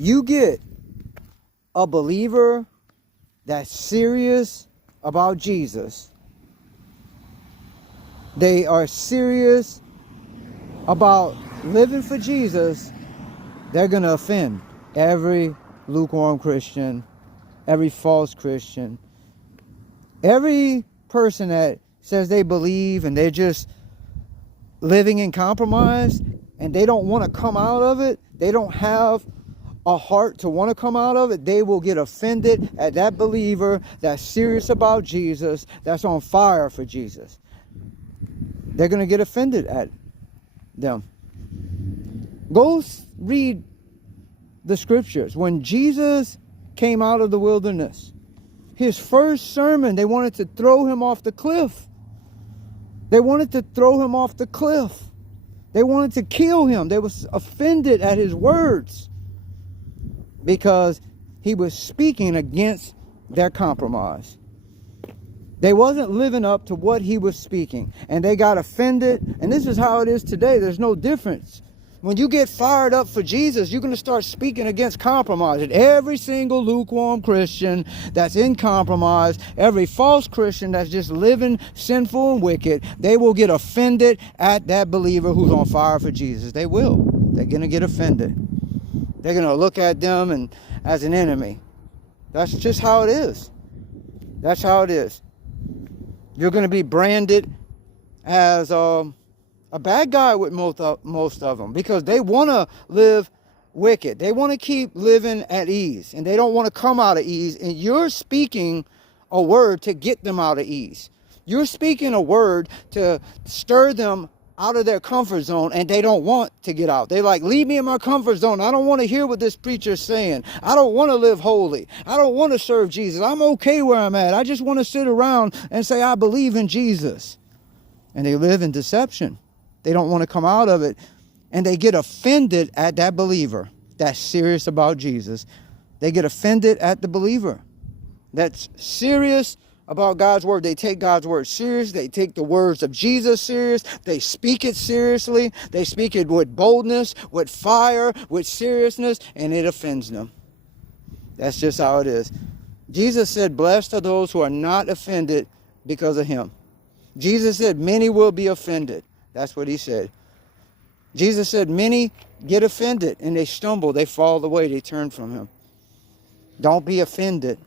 You get a believer that's serious about Jesus. They are serious about living for Jesus. They're going to offend every lukewarm Christian, every false Christian, every person that says they believe and they're just living in compromise and they don't want to come out of it. They don't have a heart to want to come out of it. They will get offended at that believer that's serious about Jesus, that's on fire for Jesus. They're going to get offended at them. Go read the scriptures. When Jesus came out of the wilderness, his first sermon, they wanted to throw him off the cliff. They wanted to throw him off the cliff. They wanted to kill him. They were offended at his words because he was speaking against their compromise. They wasn't living up to what he was speaking, and they got offended. And this is how it is today. There's no difference. When you get fired up for Jesus, you're going to start speaking against compromise. And every single lukewarm Christian that's in compromise, every false Christian that's just living sinful and wicked, they will get offended at that believer who's on fire for Jesus. They will. They're going to get offended. They're going to look at them and as an enemy. That's just how it is. That's how it is. You're going to be branded as a bad guy with most of them, because they want to live wicked. They want to keep living at ease, and they don't want to come out of ease. And you're speaking a word to get them out of ease. You're speaking a word to stir them out of their comfort zone, and they don't want to get out. They're like, leave me in my comfort zone. I don't want to hear what this preacher's saying. I don't want to live holy. I don't want to serve Jesus. I'm okay where I'm at. I just want to sit around and say I believe in Jesus. And they live in deception. They don't want to come out of it. And they get offended at that believer that's serious about Jesus. They get offended at the believer that's serious about God's word. They take God's word serious. They take the words of Jesus serious. They speak it seriously. They speak it with boldness, with fire, with seriousness, and it offends them. That's just how it is. Jesus said, blessed are those who are not offended because of him. Jesus said, many will be offended. That's what he said. Jesus said, many get offended and they stumble, they fall away, they turn from him. Don't be offended.